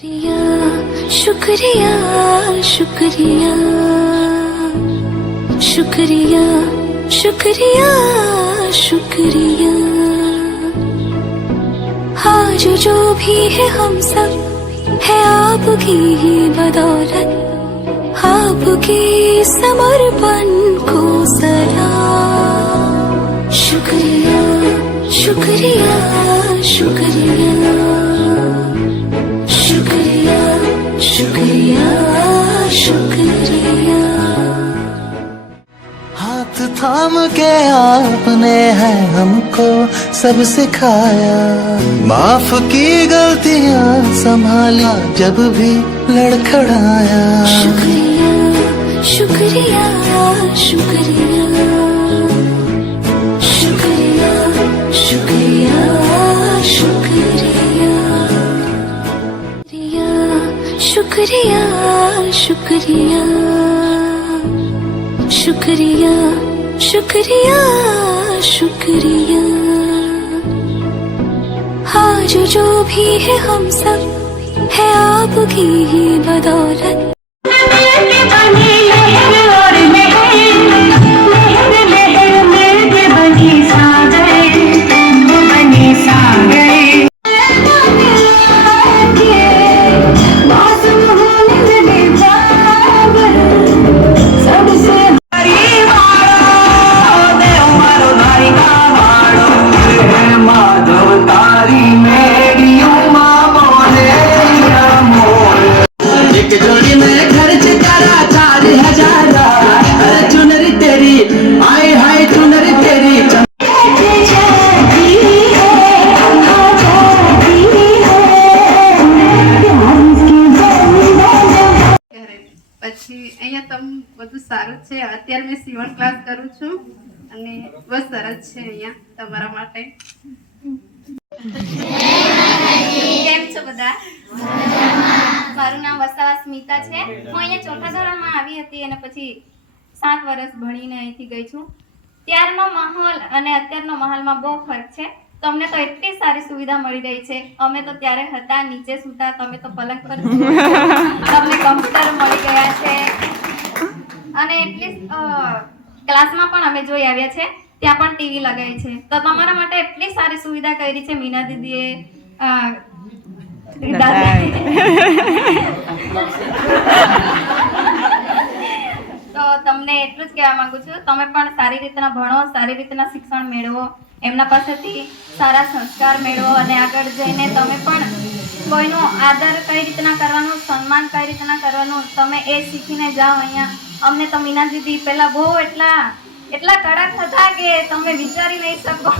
शुक्रिया शुक्रिया शुक्रिया शुक्रिया शुक्रिया आज जो भी है हम सब है आपकी ही बदौलत, आपके समर्पण को सलाम। शुक्रिया शुक्रिया शुक्रिया शुक्रिया शुक्रिया शुक्रिया। हाथ थाम के आपने है हमको सब सिखाया, माफ की गलतियां संभाला जब भी लड़खड़ाया। शुक्रिया शुक्रिया शुक्रिया शुक्रिया शुक्रिया शुक्रिया शुक्रिया शुक्रिया शुक्रिया शुक्रिया शुक्रिया। आज जो भी है हम सब है आपकी ही बदौलत। પછી અહીંયા તમ બધું સારું છે। અત્યારે મેં સીવણ ક્લાસ કરું છું અને બસ સરસ છે અહીંયા તમારા માટે। કેમ છો બધા? મારું નામ વસાવા સ્મિતા છે। હું અહીંયા ચોથા ધોરણમાં આવી હતી અને પછી 7 વર્ષ ભણીને અહીંથી ગઈ છું। ત્યારનો માહોલ અને અત્યારનો માહોલમાં બહુ ફરક છે। તમને તો એટલી સારી સુવિધા મળી રહી છે। અમે તો ત્યારે હતા નીચે સૂતા, તમે તો પલંગ પર તમને કમ્પ્યુટર મળી ગયા છે અને એટલી ક્લાસમાં પણ અમે જોઈ આવ્યા છે, ત્યાં પણ ટીવી લગાવી છે। તો તમારા માટે એટલી સારી સુવિધા કરી છે મીના દીદીએ। તો તમને એટલું જ કહેવા માંગુ છું, તમે પણ સારી રીતના ભણો, સારી રીતના શિક્ષણ મેળવો, એમના પાસેથી સારા સંસ્કાર મેળવો અને આગળ જઈને તમે પણ કોઈનો આદર કઈ રીતના કરવાનું, સન્માન કઈ રીતના કરવાનું, તમે એ શીખીને જાઓ। અહીંયા અમને તો મીના દીદી પહેલા બહુ એટલા કડક હતા કે તમે વિચારી નહીં શકો।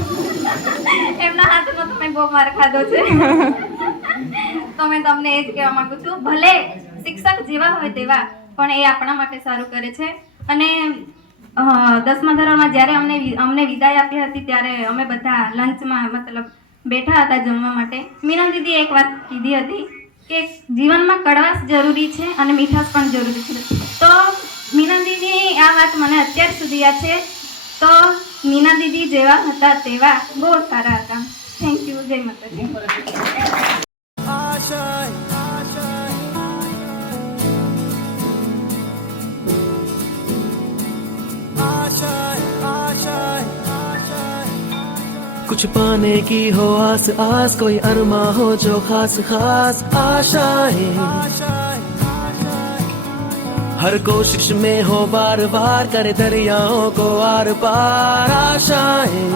એમના હાથમાં તમે બહુ માર ખાધો છે। તો મેં તમને એ જ કહેવા માંગુ છું, ભલે શિક્ષક જેવા હોય તેવા પણ એ આપણા માટે સારું કરે છે। અને 10મા ધોરણમાં જ્યારે અમને વિદાય આપી હતી ત્યારે અમે બધા લંચમાં મતલબ બેઠા હતા જમવા માટે। મીના દીદીએ એક વાત કીધી હતી કે જીવનમાં કડવાશ જરૂરી છે અને મીઠાશ પણ જરૂરી છે। તો મીના દીદીની આ વાત મને અત્યાર સુધી યાદ છે। તો મીના દીદી જેવા હતા તેવા બહુ સારા હતા। Thank you. જય માતાજી। कुछ पाने की हो आस आस, कोई अरमा हो जो खास खास आशाएं, हर कोशिश में हो बार बार करे दरियाओं को आर पार आशाएं,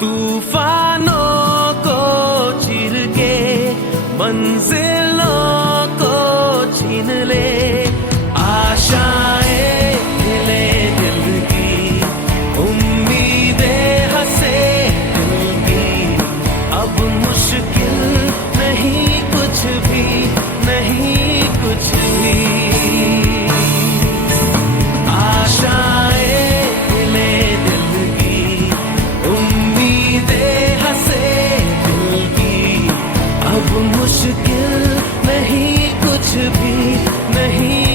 तूफानों को चीर के मंजिलों को छीन ले आशाएं, हिले दिल की उम्मीदें हंसे दिल की, अब मुश्किल नहीं कुछ भी, नहीं कुछ भी। आशाएं हिले दिल की उम्मीदें हंसे दिल की, अब मुश्किल नहीं कुछ भी, नहीं